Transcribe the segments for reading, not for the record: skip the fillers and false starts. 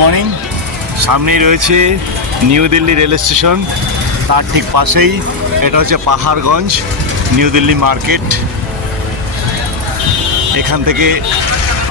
Morning. সামনেই রয়েছে new Delhi rail station, তার ঠিক পাশেই এটা হচ্ছে পাহাড়গঞ্জ নিউ দিল্লি মার্কেট। এখান থেকে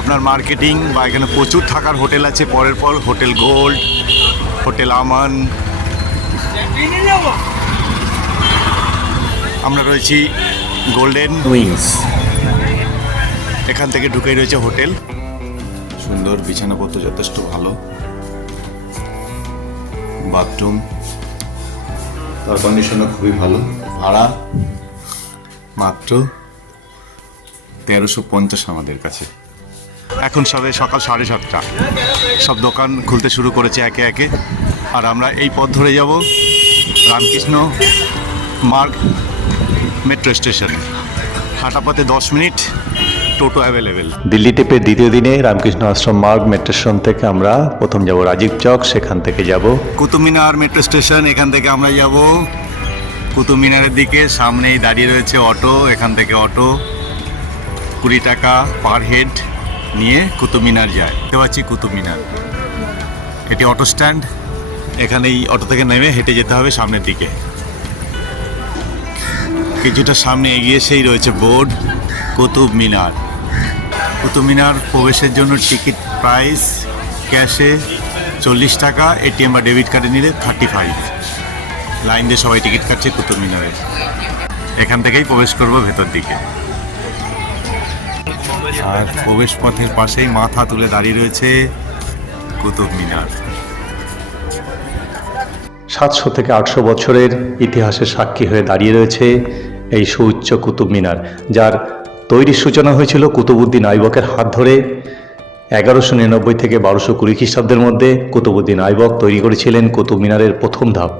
আপনার মার্কেটিং বা এখানে প্রচুর থাকার হোটেল আছে পরের পর, হোটেল গোল্ড, হোটেল আমান। আমরা রয়েছি গোল্ডেন উইংস, এখান থেকে ঢুকেই রয়েছে হোটেল। সুন্দর বিছানাপত্র যথেষ্ট ভালো, বাথরুম তার কন্ডিশনও খুবই ভালো। ভাড়া মাত্র 1350 আমাদের কাছে। এখন সবে সকাল 7:30, সব দোকান খুলতে শুরু করেছে একে একে। আর আমরা এই পথ ধরে যাব রামকৃষ্ণ মার্গ মেট্রো স্টেশন। হাঁটা পথে 10 মিনিট, টোটো অ্যাভেলেবেল। দিল্লি ট্রিপের দ্বিতীয় দিনে রামকৃষ্ণ আশ্রম মার্গ মেট্রো স্টেশন থেকে আমরা প্রথম যাব রাজীব চক, সেখান থেকে যাব কুতুব মিনার মেট্রো স্টেশন। এখান থেকে আমরা যাব কুতুব মিনারের দিকে। সামনেই দাঁড়িয়ে রয়েছে অটো, এখান থেকে অটো 20 টাকা পার হেড নিয়ে কুতুব মিনার যায়। দেখতে পাচ্ছি কুতুব মিনার, এটি অটো স্ট্যান্ড। এখানেই অটো থেকে নেমে হেঁটে যেতে হবে সামনের দিকে। কিছুটা সামনে এগিয়ে সেই রয়েছে বোর্ড কুতুব মিনার। কুতুব মিনার প্রবেশের জন্য টিকিট প্রাইস ক্যাশে 40 টাকা, এটিএম বা ডেবিট কার্ডে নিলে 35। লাইন দিয়ে সবাই টিকিট কাটছে কুতুব মিনারে। এখান থেকেই প্রবেশ করব ভেতর দিকে। আর প্রবেশ পথের পাশেই মাথা তুলে দাঁড়িয়ে রয়েছে কুতুব মিনার। 700 থেকে 800 বছরের ইতিহাসের সাক্ষী হয়ে দাঁড়িয়ে রয়েছে এই সুউচ্চ কুতুব মিনার, যার তৈরির সূচনা হয়েছিল কুতুবউদ্দিন আইবকের হাত ধরে। 1199 থেকে 1220 খ্রিস্টাব্দের মধ্যে কুতুবউদ্দিন আইবক তৈরি করেছিলেন কুতুব মিনারের প্রথম ধাপ।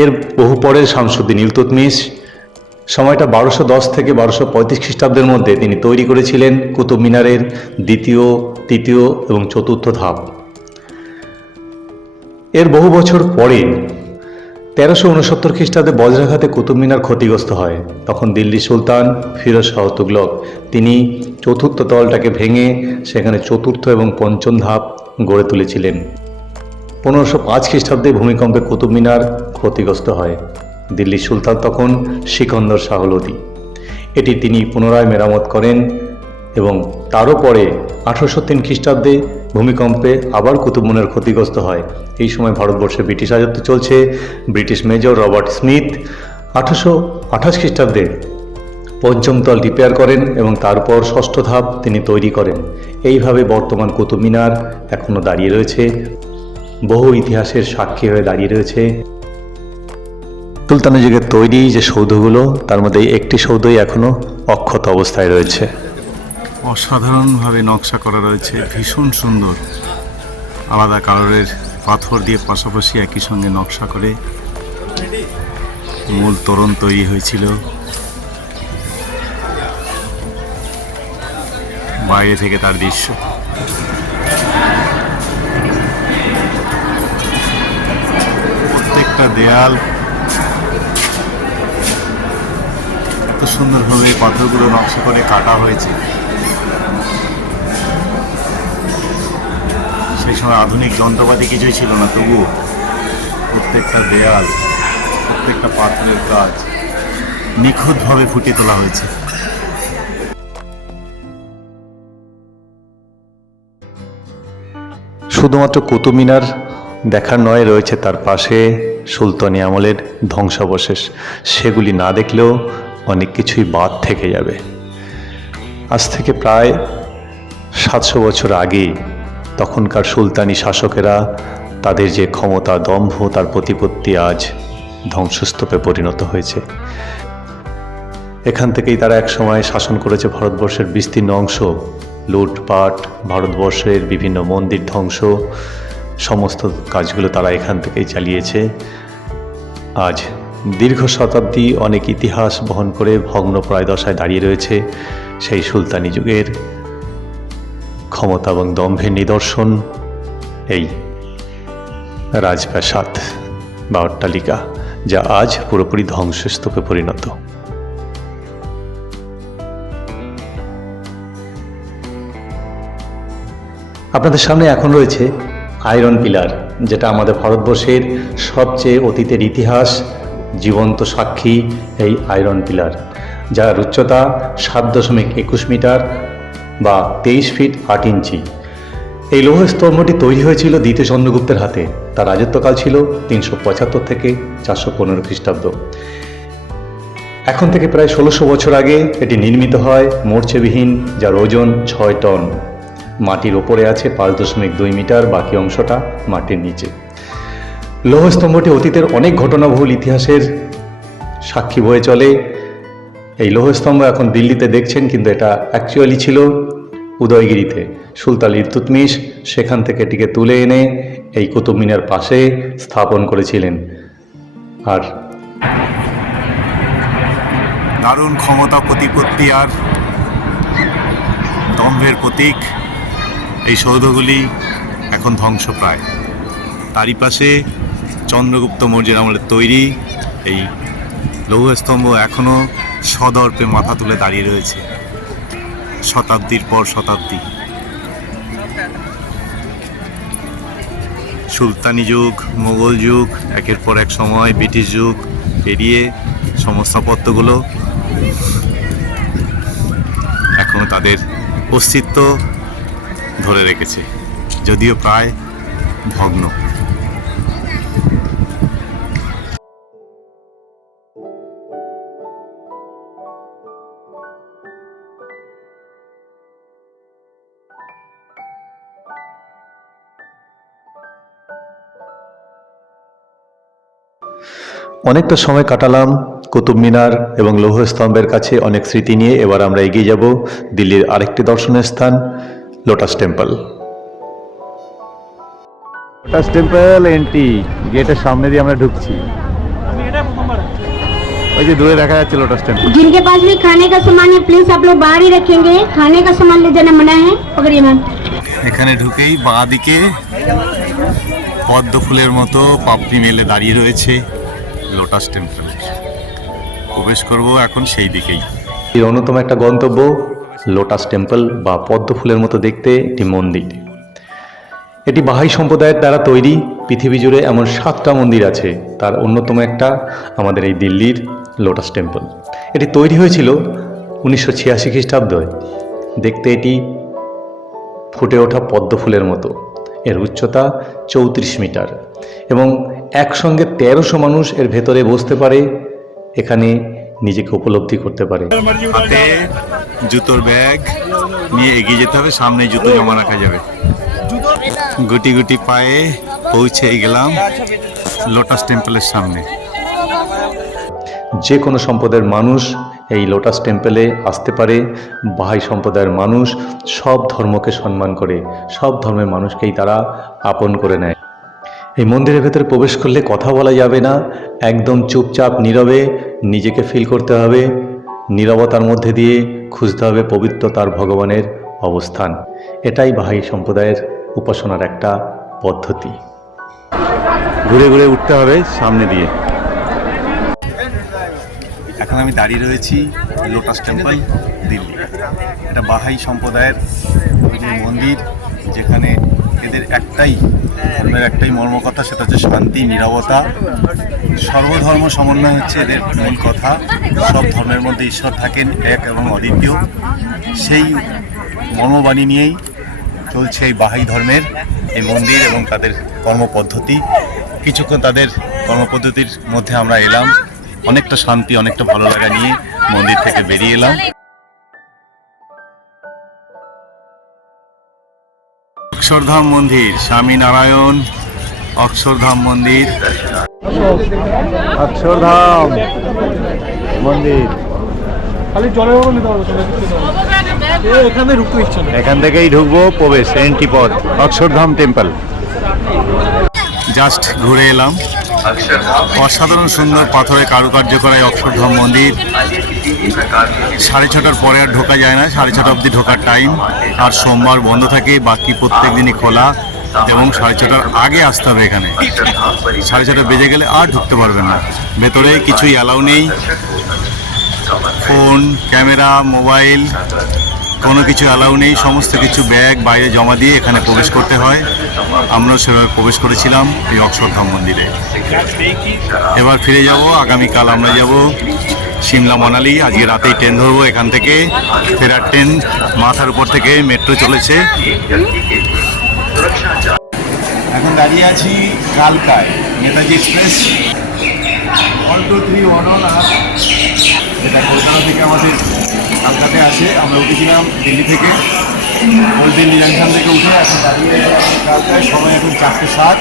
এর বহু পরের শামসুদ্দিন ইলতুৎমিশ সময়টা 1210 থেকে 1235 খ্রিস্টাব্দের মধ্যে তিনি তৈরি করেছিলেন কুতুব মিনারের দ্বিতীয়, তৃতীয় এবং চতুর্থ ধাপ। এর বহু বছর পরে 1369 খ্রিস্টাব্দে বজ্রাঘাতে কুতুব মিনার ক্ষতিগ্রস্ত হয়। তখন দিল্লি সুলতান ফিরোজ শাহ তুগলক তিনি চতুর্থ তলটাকে ভেঙে সেখানে চতুর্থ এবং পঞ্চম ধাপ গড়ে তুলেছিলেন। 1505 খ্রিস্টাব্দে ভূমিকম্পে কুতুব মিনার ক্ষতিগ্রস্ত হয়। দিল্লি সুলতান তখন সিকন্দর শাহ লোদি, এটি তিনি পুনরায় মেরামত করেন এবং তারও পরে 1803 খ্রিস্টাব্দে ভূমিকম্পে আবার কুতুব মিনার ক্ষতিগ্রস্ত হয়। এই সময় ভারতবর্ষে ব্রিটিশ রাজত্ব চলছে। ব্রিটিশ মেজর রবার্ট স্মিথ 1828 খ্রিস্টাব্দে পঞ্চম তল রিপেয়ার করেন এবং তারপর ষষ্ঠ ধাপ তিনি তৈরি করেন। এইভাবে বর্তমান কুতুব মিনার এখনও দাঁড়িয়ে রয়েছে, বহু ইতিহাসের সাক্ষী হয়ে দাঁড়িয়ে রয়েছে। সুলতানের যুগের তৈরি যে সৌধগুলো, তার মধ্যে একটি সৌধই এখনও অক্ষত অবস্থায় রয়েছে। অসাধারণভাবে নকশা করা রয়েছে, ভীষণ সুন্দর। আলাদা কালারের পাথর দিয়ে পাশাপাশি একই সঙ্গে নকশা করে মূল তোরণ তৈরি হয়েছিল। বাইরে থেকে তার দৃশ্য, প্রত্যেকটা দেয়াল এত সুন্দরভাবে পাথরগুলো নকশা করে কাটা হয়েছে। সেই সময় আধুনিক যন্ত্রপাতি কিছুই ছিল না, তবুও প্রত্যেকটা দেয়াল, প্রত্যেকটা পাথরের কাজ নিখুঁতভাবে ফুটিয়ে তোলা হয়েছে। শুধুমাত্র কুতুব মিনার দেখার নয়, রয়েছে তার পাশে সুলতানি আমলের ধ্বংসাবশেষ। সেগুলি না দেখলেও অনেক কিছুই বাদ থেকে যাবে। আজ থেকে প্রায় 700 বছর আগে তখনকার সুলতানি শাসকেরা তাদের যে ক্ষমতা, দম্ভ, তার প্রতিপত্তি আজ ধ্বংসস্তূপে পরিণত হয়েছে। এখান থেকেই তারা এক সময় শাসন করেছে ভারতবর্ষের বিস্তীর্ণ অংশ। লুটপাট, ভারতবর্ষের বিভিন্ন মন্দির ধ্বংস, সমস্ত কাজগুলো তারা এখান থেকেই চালিয়েছে। আজ দীর্ঘ শতাব্দী অনেক ইতিহাস বহন করে ভগ্নপ্রায় দশায় দাঁড়িয়ে রয়েছে সেই সুলতানি যুগের ক্ষমতা এবং দম্ভের নিদর্শন এই রাজপ্রাসাদ বা অট্টালিকা, যা আজ পুরোপুরি ধ্বংসস্তূপে পরিণত। আপনাদের সামনে এখন রয়েছে আয়রন পিলার, যেটা আমাদের ভারতবর্ষের সবচেয়ে অতীতের ইতিহাস জীবন্ত সাক্ষী এই আয়রন পিলার, যার উচ্চতা 7.21 মিটার বা 23 ফিট 8 ইঞ্চি। এই লৌহ স্তম্ভটি তৈরি হয়েছিল দ্বিতীয় চন্দ্রগুপ্তের হাতে। তার রাজত্বকাল ছিল 375 থেকে 415 খ্রিস্টাব্দ। এখন থেকে প্রায় 1600 বছর আগে এটি নির্মিত হয়, মূর্ছেবিহীন, যার ওজন 6 টন। মাটির ওপরে আছে 5.2 মিটার, বাকি অংশটা মাটির নিচে। লৌহস্তম্ভটি অতীতের অনেক ঘটনাবহুল ইতিহাসের সাক্ষী বয়ে চলে। এই লৌহস্তম্ভ এখন দিল্লিতে দেখছেন, কিন্তু এটা অ্যাকচুয়ালি ছিল উদয়গিরিতে। সুলতান ইলতুৎমিশ সেখান থেকে এটিকে তুলে এনে এই কুতুব মিনার পাশে স্থাপন করেছিলেন। আর দারুণ ক্ষমতা, প্রতিপত্তি আর দম্ভের প্রতীক এই সৌধগুলি এখন ধ্বংসপ্রায়। তারই পাশে চন্দ্রগুপ্ত মৌর্যের আমলের তৈরি এই লৌহস্তম্ভ এখনও সদর্পে মাথা তুলে দাঁড়িয়ে রয়েছে, শতাব্দীর পর শতাব্দী। সুলতানি যুগ, মোগল যুগ, একের পর এক সময় ব্রিটিশ যুগ পেরিয়ে সমস্ত স্থাপত্যগুলো এখনো তাদের অস্তিত্ব ধরে রেখেছে, যদিও প্রায় ভগ্ন। অনেকটা সময় কাটালাম কুতুব মিনার এবং লৌহ স্তম্ভের কাছে অনেক স্মৃতি নিয়ে। এবার আমরা এগিয়ে যাব দিল্লির আরেকটি দর্শনীয় স্থান, lotus temple. Lotus temple entry গেটের সামনে দিয়ে আমরা ঢুকছি। ওই যে দূরে দেখা যাচ্ছে লোটাস টেম্পল। जिनके पास भी खाने का सामान है प्लीज आप लोग बाहर ही रखेंगे, खाने का सामान ले जाना मना है। पकड़िए मैम। এখানে ঢুকেই বাঁ দিকে পদ্ম ফুলের মতো পাপড়ি মেলে দাঁড়িয়ে রয়েছে লোটাস টেম্পল। প্রবেশ করব এখন সেই দিকেই। এর অন্যতম একটা গন্তব্য লোটাস টেম্পল বা পদ্ম ফুলের মতো দেখতে একটি মন্দির। এটি বাহাই সম্প্রদায়ের দ্বারা তৈরি। পৃথিবী জুড়ে এমন 7টা মন্দির আছে, তার অন্যতম একটা আমাদের এই দিল্লির লোটাস টেম্পল। এটি তৈরি হয়েছিল 1986 খ্রিস্টাব্দে। দেখতে এটি ফুটে ওঠা পদ্ম ফুলের মতো। এর উচ্চতা 34 মিটার এবং একসঙ্গে 1300 মানুষ এর ভেতরে বসতে পারে, এখানে নিজেকে উপলব্ধি করতে পারে। হাতে জুতোর ব্যাগ নিয়ে এগিয়ে যেতে হবে, সামনে জুতো জমা রাখা যাবে। গুটি গুটি পায়ে পৌঁছে গেলাম লোটাস টেম্পলের সামনে। যে কোনো সম্প্রদায়ের মানুষ এই লোটাস টেম্পলে আসতে পারে। বাহাই সম্প্রদায়ের মানুষ সব ধর্মকে সম্মান করে, সব ধর্মের মানুষকেই তারা আপন করে নেয়। এই মন্দিরের ভেতরে প্রবেশ করলে কথা বলা যাবে না, একদম চুপচাপ নীরবে নিজেকে ফিল করতে হবে। নীরবতার মধ্যে দিয়ে খুঁজতে হবে পবিত্রতার ভগবানের অবস্থান। এটাই বাহাই সম্প্রদায়ের উপাসনার একটা পদ্ধতি। ঘুরে ঘুরে উঠতে হবে সামনে দিয়ে। এখন আমি দাঁড়িয়ে রয়েছি লোটাস টেম্পল, দিল্লি। এটা বাহাই সম্প্রদায়ের মন্দির, যেখানে এদের একটাই মর্মকথা, সেটা হচ্ছে শান্তি, নীরবতা, সর্বধর্ম সমন্বয় হচ্ছে এদের মূল কথা। সব ধর্মের মধ্যে ঈশ্বর থাকেন এক এবং অদ্বিতীয়। সেই মর্মবাণী নিয়েই চলছে এই বাহাই ধর্মের এই মন্দির এবং তাদের কর্মপদ্ধতি। কিছুক্ষণ তাদের কর্মপদ্ধতির মধ্যে আমরা এলাম, অনেকটা শান্তি, অনেকটা ভালো লাগা নিয়ে মন্দির থেকে বেরিয়ে এলাম। অক্ষরধাম মন্দির, স্বামীনারায়ণ অক্ষরধাম মন্দির। অক্ষরধাম মন্দির এখান থেকেই ঢুকবো, প্রবেশ এন্ট্রি পথ অক্ষরধাম টেম্পল। জাস্ট ঘুরে এলাম। অসাধারণ সুন্দর পাথরের কারুকার্য করা এই অক্ষরধাম মন্দির। 6:30টার পরে আর ঢোকা যায় না, 6:30 অবধি ঢোকার টাইম। আর সোমবার বন্ধ থাকে, বাকি প্রত্যেক দিনই খোলা এবং 6:30টার আগে আসতে হবে এখানে। 6:30 বেজে গেলে আর ঢুকতে পারবেন না। ভেতরে কিছুই অ্যালাউ নেই, ফোন, ক্যামেরা, মোবাইল কোনো কিছু অ্যালাউ নেই, সমস্ত কিছু ব্যাগ বাইরে জমা দিয়ে এখানে প্রবেশ করতে হয়। আমরাও সেভাবে প্রবেশ করেছিলাম এই অক্ষরধাম মন্দিরে। এবার ফিরে যাব, আগামীকাল আমরা যাব সিমলা মানালি। আজকে রাতেই ট্রেন ধরবো এখান থেকে, ফেরার ট্রেন মাথার উপর থেকে মেট্রো চলেছে। এখন দাঁড়িয়ে আছি কালকায়, নেতাজি এক্সপ্রেস 12311 এটা কলকাতা থেকে আমাদের কালকাতে আসে। আমরা উঠেছিলাম দিল্লি থেকে, ওল্ড দিল্লি জাংশন থেকে উঠে এখন দাঁড়িয়ে কালকায়। সময় এখন 4:07।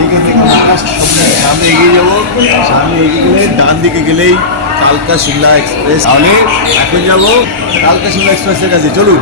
এইখান থেকে সামনে এগিয়ে যাবো, সামনে এগিয়ে গেলে ডান দিকে গেলেই কালকা শিমলা এক্সপ্রেস। তাহলে এখন যাবো কালকা শিমলা এক্সপ্রেসের কাছে, চলুন।